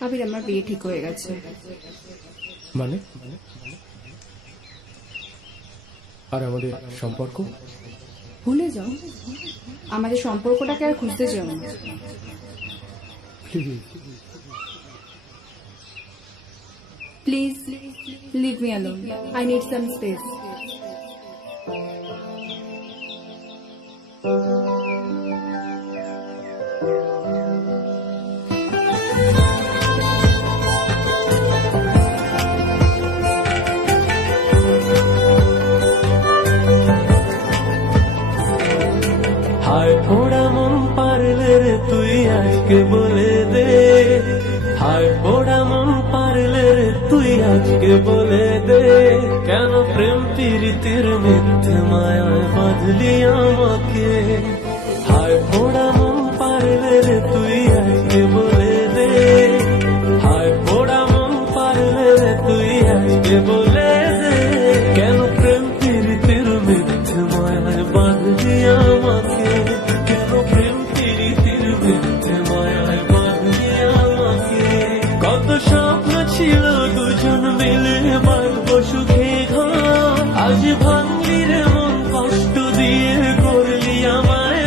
আবির আমার বিয়ে ঠিক হয়ে গেছে। মানে? আর আমাদের সম্পর্ক? ভুলে যাও। আমাদের সম্পর্কটাকে আর খুঁজতে চাও না। Please please leave me alone I need some space হায় পোড়া মন পারলে রে তুই আজকে বলে দে। হায় পোড়া মন পারলে রে তুই আজকে বলে দে। কেন প্রেম প্রীতির মিথ্যে মায়ায় বাঁধলি আমাকে? হায় পোড়া মন পারলে রে তুই আজকে বলে দে। হায় পোড়া মন পারলে রে তুই আজকে বলে ছিল দুজন মিলে বাঁধবো সুখে ঘর। আজ ভাঙলি রে মন কষ্ট দিয়ে করলি আমায়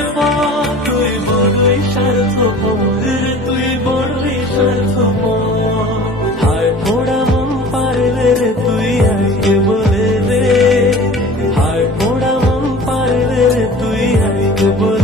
তুই বড়ই স্বার্থপর রে তুই বড়ই স্বার্থপর। হায় পোড়া মন পারলে রে, তুই আজকে বলে দে। হায় পোড়া মন রে, তুই আজকে বলে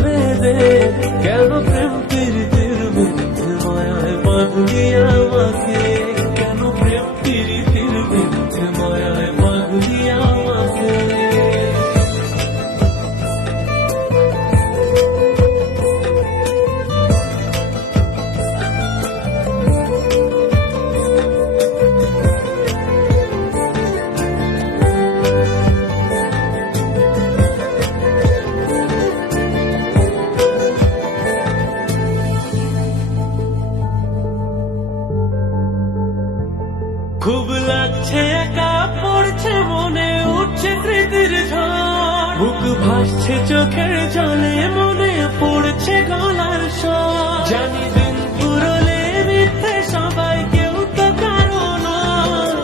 লাগছে, একা পড়ছে মনে উঠছে স্মৃতির ঝড়। বুক ভাসছে চোখের জলে, মনে পড়ছে গলার স্বর। জানি দিন পুরলে মিথ্যে সবাই কেউ তো কারণ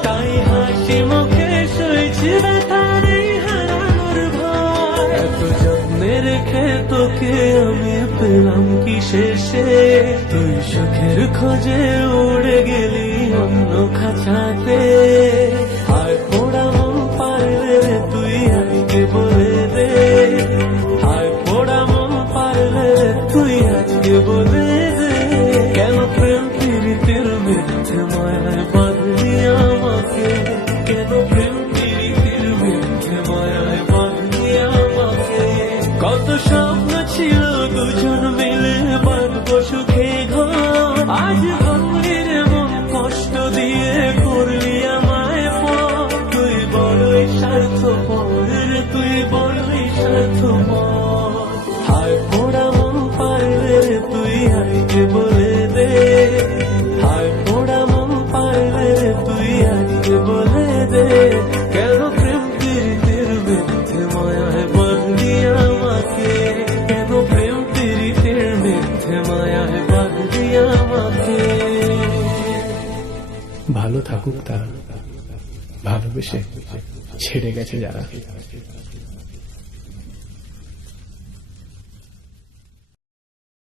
তাই হাসি মুখে সইছি ব্যথার এই হারানোর ভয়। এত যত্নে রেখে তোকে আমি পেলাম কি শেষে? তুই সুখের খোঁজে উড়ে গেলি অন্য খাঁচাতে। আর পোড়া মন পারলে তুই আজকে বলে দে। হায় পোড়া মন পারলে তুই আজকে বলে দে। কেন প্রেম প্রীতির মিথ্যে মায়ায় বাঁধলি আমাকে? কেন প্রেম প্রীতির মিথ্যে মায়ায় বাঁধলি আমাকে? কত স্বপ্ন ছিল দুজন মিলে বাঁধবো সুখে ঘর। আজ ভালো থাকুক তার। ভালোবেসে ছেড়ে গেছে যারা।